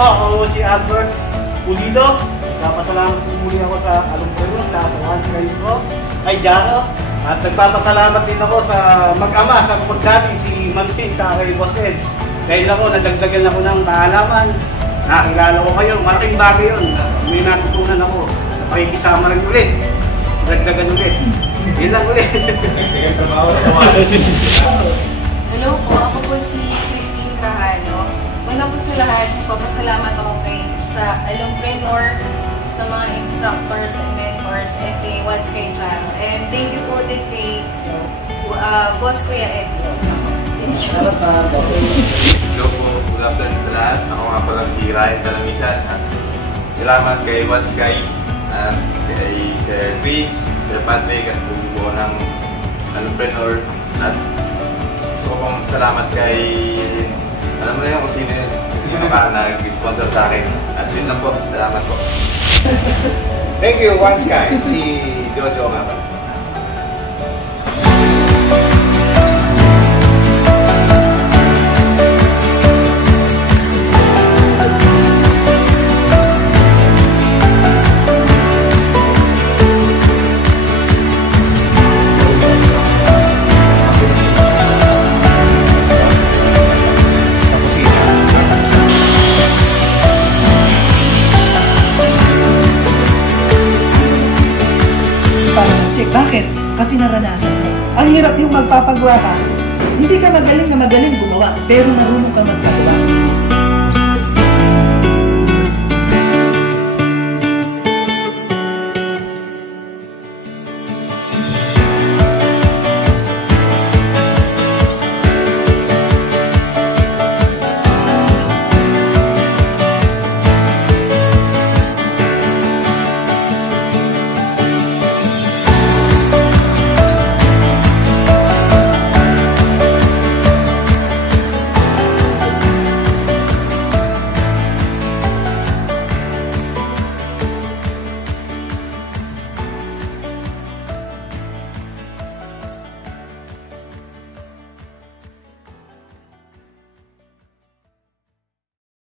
po, ako si Albert Pulido. Nagpapasalamat po muli ako sa Alumprenor, sa One Sky po, kay Jaro. At nagpapasalamat din ako sa mag-ama, sa pagdati, si Mantin, sa kay Boss Ed. Dahil ako, nadagdagan ako ng kaalaman. Nakakilala ko kayo, malaking bagay yun. May natutunan ako. Pakikisama rin ulit. Dagdagan ulit. Yun lang ulit. Hello po, ako po si Christine Trajano. Una po sa lahat, papasalamat ako sa Alumprenor, sa mga instructors and mentors, and kay One Sky Jaro. And thank you po din kay Boss Kuya Ed. Thank you. Hello po, good afternoon sa lahat. Ako nga pala si Ryan Talamisan. Salamat kay One Sky at kay Sir Chris, Sir Patrick at buo ng Alumprenor. At gusto kong salamat kay, alam mo na yun kung sino ka nag-sponsor sa akin. At yun lang po, salamat po. Thank you, One Sky. Si Jojo nga pala. Bakit? Kasi naranasan mo. Ang hirap yung magpapagawa ka. Hindi ka magaling na magaling gumawa, pero marunong ka magpagawa.